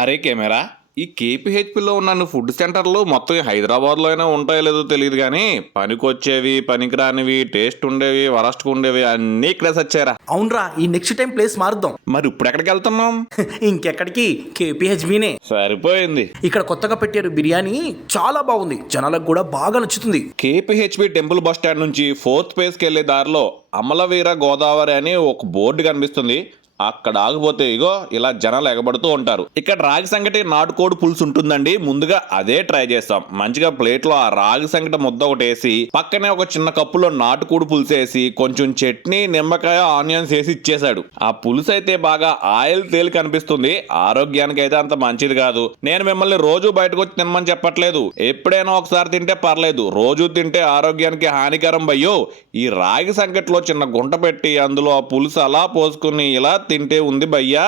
అరే కెమెరా ఈ కేపీహెచ్పిలో ఉన్న ఫుడ్ సెంటర్లు మొత్తం హైదరాబాద్లో అయినా ఉంటాయో లేదో తెలియదు కానీ పనికొచ్చేవి పనికిరానివి టేస్ట్ ఉండేవి వరస్ట్గా ఉండేవి అన్నీ ఇక్కడే సచ్చారా అవునరా ఈ నెక్స్ట్ టైం ప్లేస్ మారుద్దాం. మరి ఇప్పుడు ఎక్కడికి వెళ్తున్నాం? ఇంకెక్కడికి? కేపీహెచ్బీనే. సరిపోయింది. ఇక్కడ కొత్తగా పెట్టారు బిర్యానీ చాలా బాగుంది. జనాలకు కూడా బాగా నచ్చుతుంది. కేపీహెచ్పి టెంపుల్ బస్ స్టాండ్ నుంచి ఫోర్త్ పేస్కి వెళ్ళే దారిలో అమలవీర గోదావరి అని ఒక బోర్డు కనిపిస్తుంది. అక్కడ ఆగిపోతే ఇగో ఇలా జనాలు ఎగబడుతూ ఉంటారు. ఇక్కడ రాగి సంగటి నాటుకోడి పులుసు ఉంటుందండి. ముందుగా అదే ట్రై చేస్తాం. మంచిగా ప్లేట్లో ఆ రాగి సంగటి ముద్ద ఒకటి వేసి పక్కనే ఒక చిన్న కప్పులో నాటుకోడి పులుసు వేసి కొంచెం చట్నీ నిమ్మకాయ ఆనియన్స్ వేసి ఇచ్చేశాడు. ఆ పులుసు అయితే బాగా ఆయిల్ తేలి కనిపిస్తుంది ఆరోగ్యానికి అయితే అంత మంచిది కాదు. నేను మిమ్మల్ని రోజు బయటకు వచ్చి తినమని చెప్పట్లేదు. ఎప్పుడైనా ఒకసారి తింటే పర్లేదు. రోజు తింటే ఆరోగ్యానికి హానికరం భయ్యో ఈ రాగి సంకట్లో చిన్న గుంట పెట్టి అందులో ఆ పులుసు అలా పోసుకుని ఇలా తింటే ఉంది భయ్యా.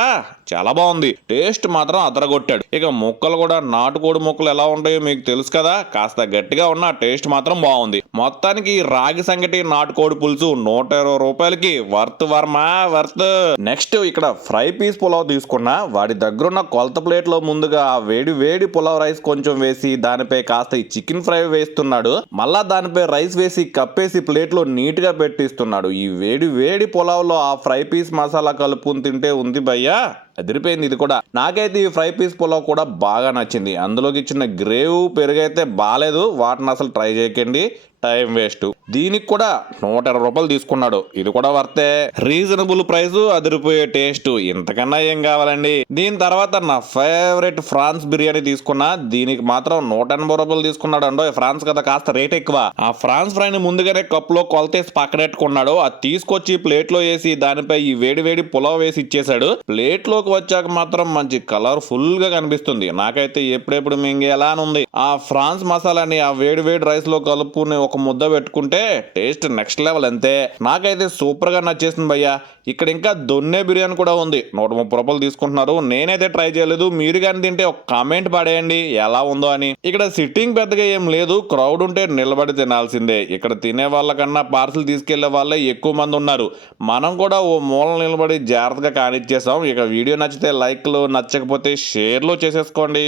చాలా బాగుంది. టేస్ట్ మాత్రం అదరగొట్టాడు. ఇక ముక్కలు కూడా నాటుకోడి ముక్కలు ఎలా ఉంటాయో మీకు తెలుసు కదా. కాస్త గట్టిగా ఉన్న టేస్ట్ మాత్రం బాగుంది. మొత్తానికి రాగి సంగటి నాటుకోడి పులుసు నూట ఇరవై రూపాయలకి వర్త్ వర్మ వర్త్. నెక్స్ట్ ఇక్కడ ఫ్రై పీస్ పులావ్ తీసుకున్నా. వాడి దగ్గరున్న కొలత ప్లేట్లో ముందుగా వేడి వేడి పులావ్ రైస్ కొంచెం వేసి దానిపై కాస్త ఈ చికెన్ ఫ్రై వేస్తున్నాడు. మళ్ళా దానిపై రైస్ వేసి కప్పేసి ప్లేట్లో నీట్గా పెట్టిస్తున్నాడు. ఈ వేడి వేడి పులావ్లో ఆ ఫ్రై పీస్ మసాలా కలుపు తింటే ఉంది భయ్యా. అదిరిపోయింది. ఇది కూడా నాకైతే ఈ ఫ్రై పీస్ పులావ్ కూడా బాగా నచ్చింది. అందులోకి ఇచ్చిన గ్రేవ్ పెరుగైతే బాగాలేదు వాటిని అసలు ట్రై చేయకండి. Time waste. దీనికి కూడా నూట ఇరవై రూపాయలు తీసుకున్నాడు. ఇది కూడా వర్తే రీజనబుల్ ప్రైస్ అదిరిపోయే టేస్ట్. ఇంతకన్నా ఏం కావాలండి? దీని తర్వాత నా ఫేవరెట్ ఫ్రాన్స్ బిర్యానీ తీసుకున్నా. దీనికి మాత్రం నూట ఎనభై రూపాయలు తీసుకున్నాడు. అండో ఫ్రాన్స్ కదా కాస్త రేట్ ఎక్కువ. ఆ ఫ్రాన్స్ ఫ్రైని ముందుగానే కప్పులో కొలతేసి పక్కనెట్టుకున్నాడు అది తీసుకొచ్చి ప్లేట్లో వేసి దానిపై ఈ వేడి వేడి పులావ్ వేసి ఇచ్చేసాడు ప్లేట్ లోకి వచ్చాక మాత్రం మంచి కలర్ ఫుల్గా కనిపిస్తుంది. నాకైతే ఎప్పుడెప్పుడు మింగేలా అని ఉంది. ఆ ఫ్రాన్స్ మసాలాని ఆ వేడి వేడి రైస్లో కలుపుకుని ఒక ముద్ద పెట్టుకుంటే టేస్ట్ నెక్స్ట్ లెవెల్ అంతే. నాకైతే సూపర్గా నచ్చేసింది భయ్యా. ఇక్కడ ఇంకా దొన్నే బిర్యానీ కూడా ఉంది. నూట ముప్పై రూపాయలు తీసుకుంటున్నారు. నేనైతే ట్రై చేయలేదు. మీరు కానీ తింటే ఒక కామెంట్ పడేయండి. ఎలా ఉందో అని. ఇక్కడ సిట్టింగ్ పెద్దగా ఏం లేదు. క్రౌడ్ ఉంటే నిలబడి తినాల్సిందే. ఇక్కడ తినే వాళ్ళకన్నా పార్సిల్ తీసుకెళ్ళే వాళ్ళే ఎక్కువ మంది ఉన్నారు. మనం కూడా ఓ మూల నిలబడి జాగ్రత్తగా కానిచ్చేసాం. ఇక వీడియో వీడియో నచ్చితే లైక్లు నచ్చకపోతే షేర్లు చేసేసుకోండి.